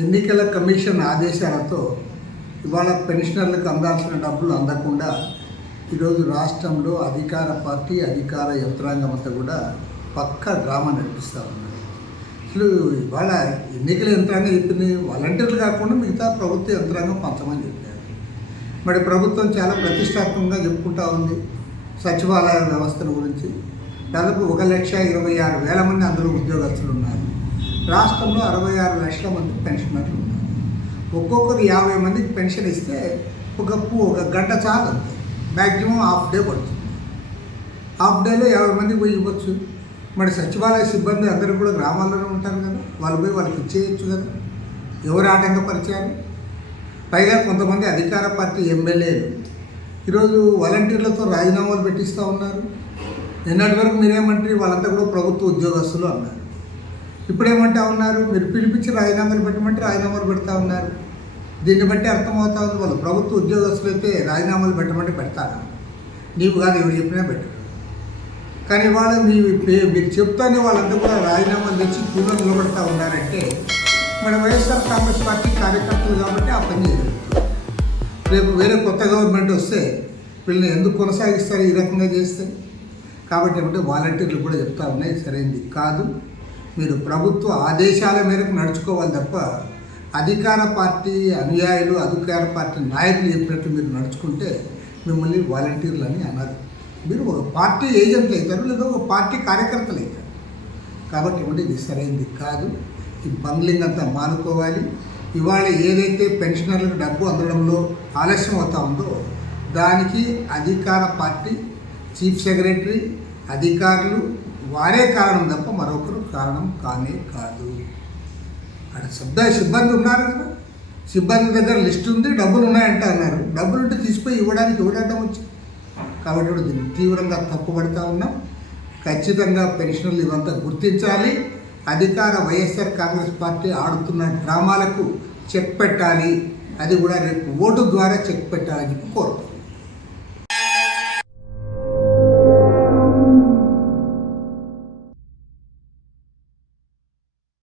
ఎన్నికల కమిషన్ ఆదేశాలతో ఇవాళ పెన్షనర్లకు అందాల్సిన డబ్బులు అందకుండా ఈరోజు రాష్ట్రంలో అధికార పార్టీ అధికార యంత్రాంగం అంతా కూడా పక్కా డ్రామా నడిపిస్తూ ఉన్నారు. అసలు ఇవాళ ఎన్నికల యంత్రాంగం చెప్పింది వాలంటీర్లు కాకుండా మిగతా ప్రభుత్వ యంత్రాంగం పంచమని చెప్పారు. మరి ప్రభుత్వం చాలా ప్రతిష్టాత్మకంగా చెప్పుకుంటా ఉంది సచివాలయ వ్యవస్థల గురించి. దాదాపు 1,26,000 మంది అందులో ఉద్యోగస్తులు ఉన్నారు. రాష్ట్రంలో 66 లక్షల మంది పెన్షనర్లు ఉన్నారు. ఒక్కొక్కరు 50 మందికి పెన్షన్ ఇస్తే ఒక గంట చాలు, అంతే. మ్యాక్సిమం హాఫ్ డే పడుతుంది. హాఫ్ డేలో 50 మందికి పోయి ఇవ్వచ్చు. మరి సచివాలయ సిబ్బంది అందరూ కూడా గ్రామాల్లోనే ఉంటారు కదా, వాళ్ళు పోయి వాళ్ళకి ఇచ్చేయచ్చు కదా. ఎవరు ఆటంకపరిచారు? పైగా కొంతమంది అధికార పార్టీ ఎమ్మెల్యేలు ఈరోజు వాలంటీర్లతో రాజీనామాలు పెట్టిస్తూ ఉన్నారు. నిన్నటి వరకు మీరేమంటారు, వాళ్ళంతా కూడా ప్రభుత్వ ఉద్యోగస్తులు అన్నారు. ఇప్పుడేమంటా ఉన్నారు, మీరు పిలిపించి రాజీనామాలు పెట్టమంటే రాజీనామాలు పెడతా ఉన్నారు. దీన్ని బట్టి అర్థమవుతా ఉంది వాళ్ళు ప్రభుత్వ ఉద్యోగస్తులు అయితే రాజీనామాలు పెట్టమంటే పెడతారా? నీవు కాదు, ఎవరు చెప్పినా పెట్టరు. కానీ వాళ్ళు మీరు చెప్తానే వాళ్ళంతా కూడా రాజీనామాలు తెచ్చి క్యూలో నిలబడతా ఉన్నారంటే మన వైఎస్ఆర్ కాంగ్రెస్ పార్టీ కార్యకర్తలు కాబట్టి ఆ పని చేయలేదు. రేపు వేరే కొత్త గవర్నమెంట్ వస్తే వీళ్ళని ఎందుకు కొనసాగిస్తారు ఈ రకంగా చేస్తే? కాబట్టి ఏమంటే వాలంటీర్లు కూడా చెప్తా ఉన్నాయి, సరైనది కాదు. మీరు ప్రభుత్వ ఆదేశాల మేరకు నడుచుకోవాలి తప్ప అధికార పార్టీ అనుయాయులు అధికార పార్టీ నాయకులు చెప్పినట్టు మీరు నడుచుకుంటే మిమ్మల్ని వాలంటీర్లు అని అన్నారు. మీరు ఒక పార్టీ ఏజెంట్లు అవుతారు, లేదా ఒక పార్టీ కార్యకర్తలు అవుతారు. కాబట్టి ఏమంటే ఇది సరైనది కాదు. ఈ బంగ్లింగ్ అంతా మానుకోవాలి. ఇవాళ ఏదైతే పెన్షనర్లకు డబ్బు అందడంలో ఆలస్యం అవుతా ఉందో దానికి అధికార పార్టీ చీఫ్ సెక్రటరీ అధికారులు వారే కారణం తప్ప మరొకరు కారణం కానే కాదు. అక్కడ సిబ్బంది ఉన్నారు కదా, సిబ్బంది దగ్గర లిస్ట్ ఉంది, డబ్బులు ఉన్నాయంట అన్నారు. డబ్బులు ఉంటే తీసిపోయి ఇవ్వడానికి ఇవ్వడం వచ్చింది. కాబట్టి దీన్ని తీవ్రంగా తప్పుపడతా ఉన్నాం. ఖచ్చితంగా పెన్షనర్లు ఇవంతా గుర్తించాలి. అధికార వైఎస్ఆర్ కాంగ్రెస్ పార్టీ ఆడుతున్న డ్రామాలకు చెక్ పెట్టాలి. అది కూడా రేపు ఓటు ద్వారా చెక్ పెట్టాలని చెప్పి కోరుతాం.